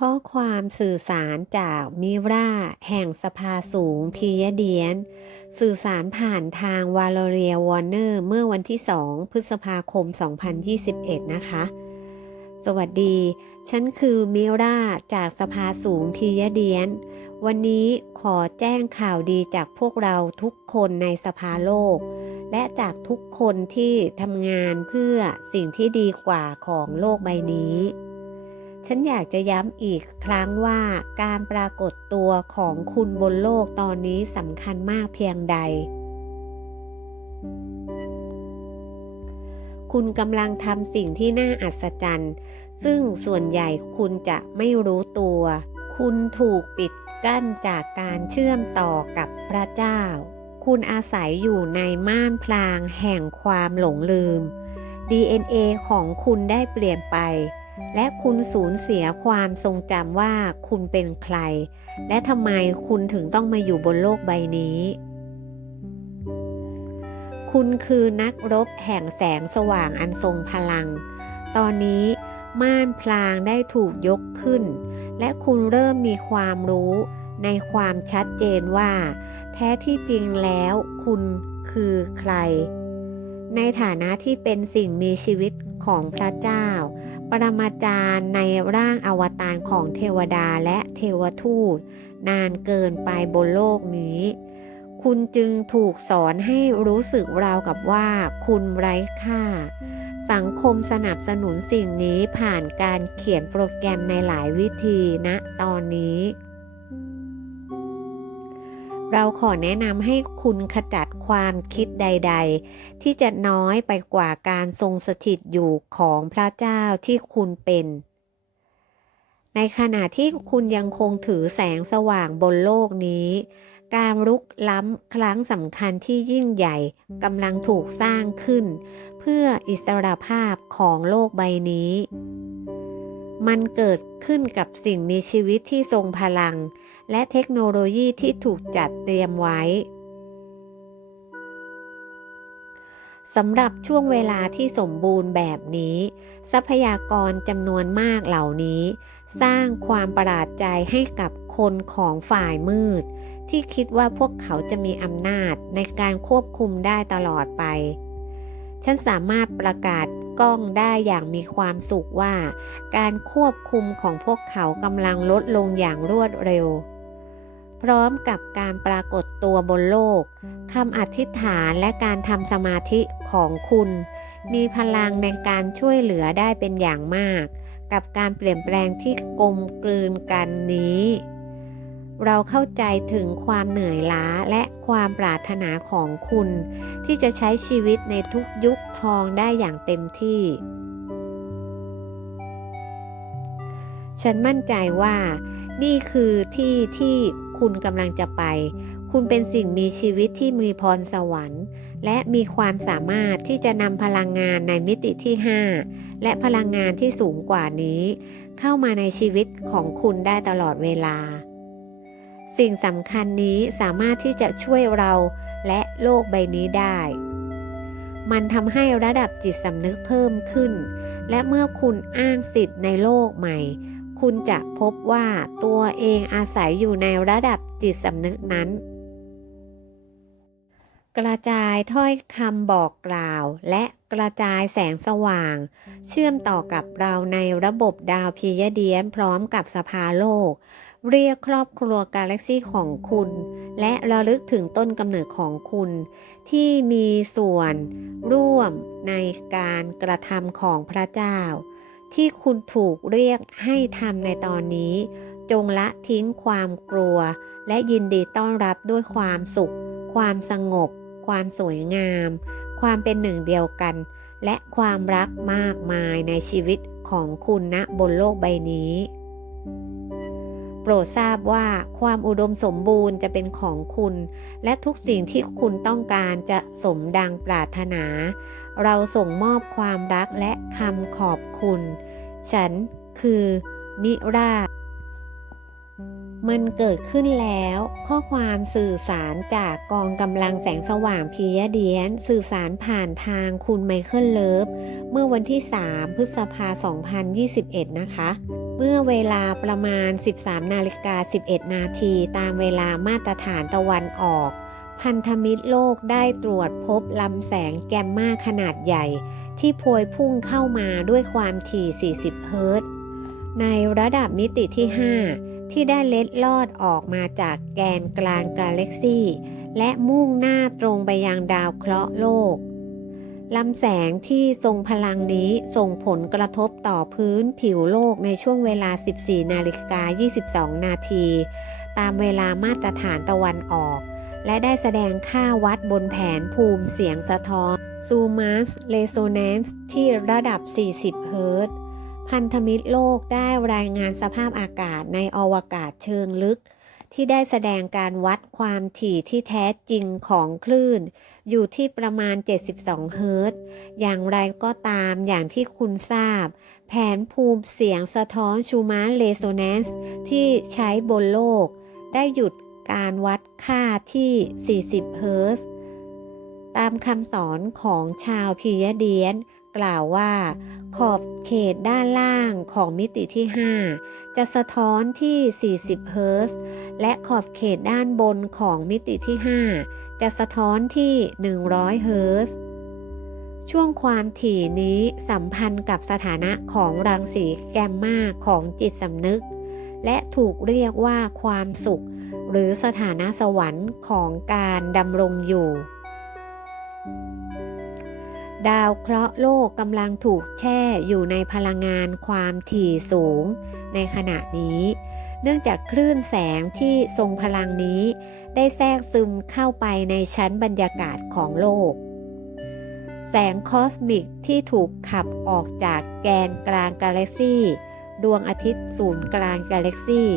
ข้อความสื่อสารจากมิราแห่งสภาสูงพียเดียน สื่อสารผ่านทางวาลเรียวอร์เนอร์เมื่อวันที่ 2 พฤษภาคม 2021 นะคะ สวัสดี ฉันคือมิราจากสภาสูงพียเดียน วันนี้ขอแจ้งข่าวดีจากพวกเราทุกคนในสภาโลก และจากทุกคนที่ทำงานเพื่อสิ่งที่ดีกว่าของโลกใบนี้ ฉันอยากจะย้ำอีกครั้งว่าการปรากฏตัวของคุณบนโลกตอนนี้สำคัญมากเพียงใด คุณกำลังทำสิ่งที่น่าอัศจรรย์ ซึ่งส่วนใหญ่คุณจะไม่รู้ตัว คุณถูกปิดกั้นจากการเชื่อมต่อกับพระเจ้า คุณอาศัยอยู่ในม่านพลางแห่งความหลงลืม DNA ของคุณได้เปลี่ยนไป และคุณสูญเสียความทรงจำว่าคุณเป็นใคร และทำไมคุณถึงต้องมาอยู่บนโลกใบนี้ คุณคือนักรบแห่งแสงสว่างอันทรงพลัง ตอนนี้ม่านพลางได้ถูกยกขึ้น และคุณเริ่มมีความรู้ในความชัดเจนว่า แท้ที่จริงแล้วคุณคือใคร ในฐานะที่เป็นสิ่งมีชีวิตของพระเจ้า ปรมาจารย์ในร่างอวตารของเทวดาและเทวทูต นานเกินไปบนโลกนี้ คุณจึงถูกสอนให้รู้สึกราวกับว่าคุณไร้ค่า สังคมสนับสนุนสิ่งนี้ผ่านการเขียนโปรแกรมในหลายวิธีณนะตอนนี้ เราขอแนะนำให้คุณขจัดความคิดใด ๆ ที่จะน้อยไปกว่าการทรงสถิตอยู่ของพระเจ้าที่คุณเป็น ในขณะที่คุณยังคงถือแสงสว่างบนโลกนี้ การลุกล้ำครั้งสำคัญที่ยิ่งใหญ่กำลังถูกสร้างขึ้น เพื่ออิสรภาพของโลกใบนี้ มันเกิดขึ้นกับสิ่งมีชีวิตที่ทรงพลัง และเทคโนโลยีที่ถูกจัดเตรียมไว้สำหรับช่วงเวลาที่สมบูรณ์แบบนี้ ทรัพยากรจำนวนมากเหล่านี้ สร้างความประหลาดใจให้กับคนของฝ่ายมืด ที่คิดว่าพวกเขาจะมีอำนาจในการควบคุมได้ตลอดไป ฉันสามารถประกาศกล้องได้อย่างมีความสุขว่า การควบคุมของพวกเขากำลังลดลงอย่างรวดเร็ว พร้อมกับการปรากฏตัวบนโลกคำอธิษฐานและการทำสมาธิของคุณ มีพลังในการช่วยเหลือได้เป็นอย่างมาก กับการเปลี่ยนแปลงที่กลมกลืนกันนี้ เราเข้าใจถึงความเหนื่อยล้าและความปรารถนาของคุณ ที่จะใช้ชีวิตในทุกยุคทองได้อย่างเต็มที่ ฉันมั่นใจว่านี่คือที่ที่ คุณกำลังจะไป คุณเป็นสิ่งมีชีวิตที่มีพรสวรรค์ และมีความสามารถที่จะนำพลังงานในมิติที่ 5 และพลังงานที่สูงกว่านี้ เข้ามาในชีวิตของคุณได้ตลอดเวลา สิ่งสำคัญนี้สามารถที่จะช่วยเราและโลกใบนี้ได้ มันทำให้ระดับจิตสำนึกเพิ่มขึ้น และเมื่อคุณอ้างสิทธิ์ในโลกใหม่ คุณจะพบว่าตัวเองอาศัยอยู่ในระดับจิตสำนึกนั้น กระจายถ้อยคำบอกกล่าว และกระจายแสงสว่าง เชื่อมต่อกับเราในระบบดาวพียเดียนพร้อมกับสภาโลก เรียกครอบครัวกาแล็กซี่ของคุณ และระลึกถึงต้นกำเนิดของคุณ ที่มีส่วนร่วมในการกระทำของพระเจ้า ที่คุณถูกเรียกให้ทำในตอนนี้ จงละทิ้งความกลัว และยินดีต้อนรับด้วยความสุข ความสงบ ความสวยงาม ความเป็นหนึ่งเดียวกัน และความรักมากมายในชีวิตของคุณณบนโลกใบนี้ โปรดทราบว่าความอุดมสมบูรณ์จะเป็นของคุณ และทุกสิ่งที่คุณต้องการจะสมดังปรารถนา เราส่งมอบความรักและคำขอบคุณ ฉันคือมิรามันเกิดขึ้นแล้ว ข้อความสื่อสารจากกองกำลังแสงสว่างพียเดียน สื่อสารผ่านทางคุณไมเคิลเลิฟ เมื่อวันที่ 3 พฤษภา 2021 นะคะ มื่อเวลาประมาณ 13 นาฬิกา 11 นาที ตามเวลามาตรฐานตะวันออก พันธมิตรโลกได้ตรวจพบลำแสงแกมมาขนาดใหญ่ ที่พวยพุ่งเข้ามาด้วยความถี่ 40 เฮิรตซ์ในระดับมิติที่ 5 ที่ได้เล็ดลอดออกมาจากแกนกลางกาแล็กซี่ และมุ่งหน้าตรงไปยังดาวเคราะห์โลก ลำแสงที่ทรงพลังนี้ส่งผลกระทบต่อพื้นผิวโลกในช่วงเวลา 14 นาฬิกา 22 นาที ตามเวลามาตรฐานตะวันออก และได้แสดงค่าวัดบนแผนภูมิเสียงสะท้อน Sumas Resonance ที่ระดับ 40 เฮิรตซ์ พันธมิตรโลกได้รายงานสภาพอากาศในอวกาศเชิงลึก ที่ได้แสดงการวัดความถี่ที่แท้จริงของคลื่น อยู่ที่ประมาณ 72 เฮิรตซ์ อย่างไรก็ตามอย่างที่คุณทราบ แผนภูมิเสียงสะท้อนชูมาร์เรโซแนนซ์ที่ใช้บนโลก ได้หยุดการวัดค่าที่ 40 เฮิรตซ์ ตามคำสอนของชาวพียเดียน กล่าวว่า ขอบเขตด้านล่างของมิติที่ 5 จะสะท้อนที่ 40 เฮิรตซ์และขอบเขตด้านบนของมิติที่ 5 จะสะท้อนที่ 100 เฮิรตซ์ช่วงความถี่นี้สัมพันธ์กับสถานะของรังสีแกมมาของจิตสำนึก และถูกเรียกว่าความสุข หรือสถานะสวรรค์ของการดำรงอยู่ ดาวเคราะห์โลกกำลังถูกแช่อยู่ในพลังงานความถี่สูง ในขณะนี้ เนื่องจากคลื่นแสงที่ทรงพลังนี้ ได้แทรกซึมเข้าไปในชั้นบรรยากาศของโลก แสงคอสมิกที่ถูกขับออกจากแกนกลางกาแล็กซี่ ดวงอาทิตย์ศูนย์กลางกาแล็กซี่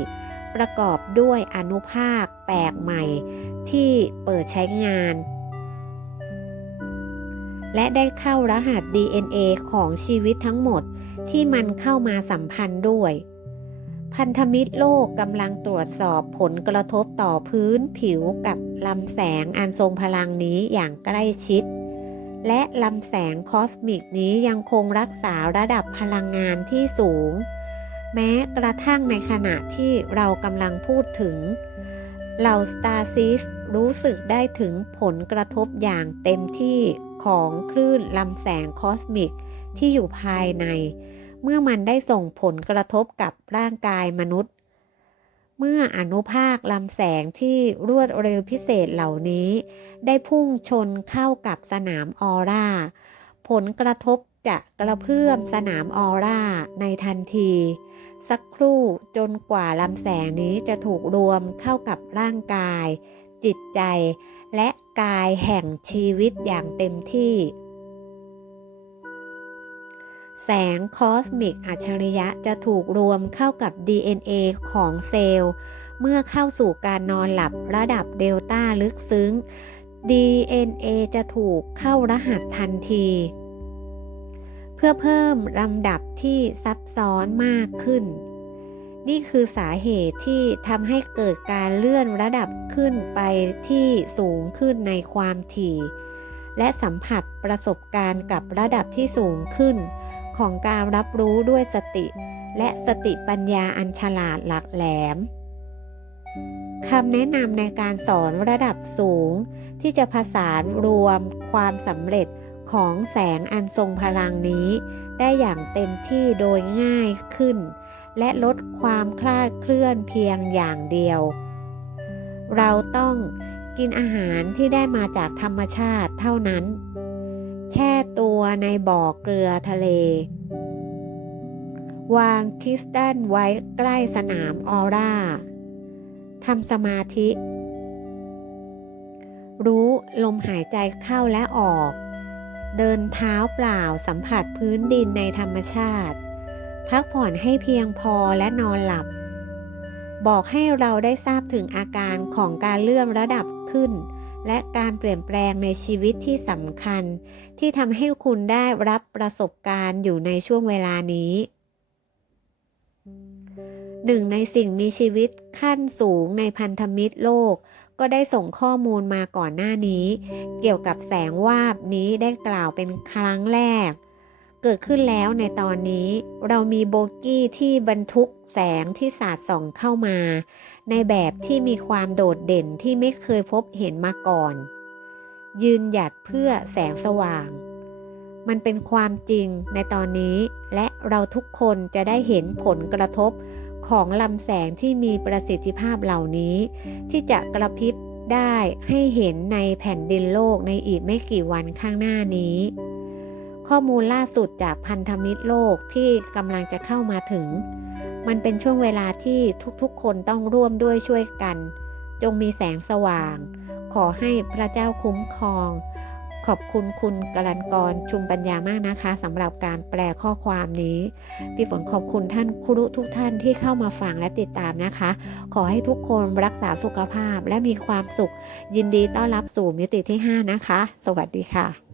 ประกอบด้วยอนุภาคแปลกใหม่ที่เปิดใช้งาน และได้เข้ารหัส DNA ของชีวิตทั้งหมดที่มันเข้ามาสัมพันธ์ด้วย พันธมิตรโลกกำลังตรวจสอบผลกระทบต่อพื้นผิวกับลำแสงอันทรงพลังนี้อย่างใกล้ชิด และลำแสงคอสมิกนี้ยังคงรักษาระดับพลังงานที่สูง แม้กระทั่งในขณะที่เรากำลังพูดถึงเหล่าสตาร์ซิสรู้สึกได้ถึงผลกระทบอย่างเต็มที่ ของคลื่นลำแสงคอสมิกที่อยู่ภายใน เมื่อมันได้ส่งผลกระทบกับร่างกายมนุษย์ เมื่ออนุภาคลำแสงที่รวดเร็วพิเศษเหล่านี้ ได้พุ่งชนเข้ากับสนามออร่า ผลกระทบจะกระเพื่อมสนามออร่าในทันที สักครู่จนกว่าลำแสงนี้จะถูกรวมเข้ากับร่างกาย จิตใจ และกายแห่งชีวิตอย่างเต็มที่ แสงคอสมิกอัจฉริยะจะถูกรวมเข้ากับ DNA ของเซลล์ เมื่อเข้าสู่การนอนหลับระดับเดลต้าลึกซึ้ง DNA จะถูกเข้ารหัสทันที เพื่อเพิ่มลำดับที่ซับซ้อนมากขึ้น นี่คือสาเหตุที่ทำให้เกิดการเลื่อนระดับขึ้นไปที่สูงขึ้นในความถี่ และสัมผัสประสบการณ์กับระดับที่สูงขึ้น ของการรับรู้ด้วยสติ และสติปัญญาอันฉลาดหลักแหลมคำแนะนำในการสอนระดับสูง ที่จะผสานรวมความสำเร็จของแสงอันทรงพลังนี้ ได้อย่างเต็มที่โดยง่ายขึ้น และลดความคลาดเคลื่อนเพียงอย่างเดียว เราต้องกินอาหารที่ได้มาจากธรรมชาติเท่านั้น แช่ตัวในบ่อเกลือทะเล วางคริสตัลไว้ใกล้สนามออร่าทำสมาธิ รู้ลมหายใจเข้าและออก เดินเท้าเปล่าสัมผัสพื้นดินในธรรมชาติ พักผ่อนให้เพียงพอและนอนหลับ บอกให้เราได้ทราบถึงอาการของการเลื่อนระดับขึ้น และการเปลี่ยนแปลงในชีวิตที่สำคัญ ที่ทำให้คุณได้รับประสบการณ์อยู่ในช่วงเวลานี้หนึ่งในสิ่งมีชีวิตขั้นสูงในพันธมิตรโลก ก็ได้ส่งข้อมูลมาก่อนหน้านี้ เกี่ยวกับแสงวาบนี้ได้กล่าวเป็นครั้งแรก เกิดขึ้นแล้วในตอนนี้เรามีโบกี้ที่บรรทุกแสงที่สาดส่องเข้ามา ในแบบที่มีความโดดเด่นที่ไม่เคยพบเห็นมาก่อน ยืนหยัดเพื่อแสงสว่าง มันเป็นความจริงในตอนนี้ และเราทุกคนจะได้เห็นผลกระทบของลำแสงที่มีประสิทธิภาพเหล่านี้ ที่จะกระพริบได้ให้เห็นในแผ่นดินโลกในอีกไม่กี่วันข้างหน้านี้ ข้อมูลล่าสุดจากพันธมิตรโลกที่กำลังจะเข้ามาถึง มันเป็นช่วงเวลาที่ทุกๆ คนต้องร่วมด้วยช่วยกัน จงมีแสงสว่าง ขอให้พระเจ้าคุ้มครอง ขอบคุณคุณกรันกรชุมปัญญามากนะคะสำหรับการแปลข้อความนี้พี่ฝนขอบคุณท่านครุทุกท่านที่เข้ามาฟังและติดตามนะคะ ขอให้ทุกคนรักษาสุขภาพและมีความสุข ยินดีต้อนรับสู่มิติที่ 5 นะคะ สวัสดีค่ะ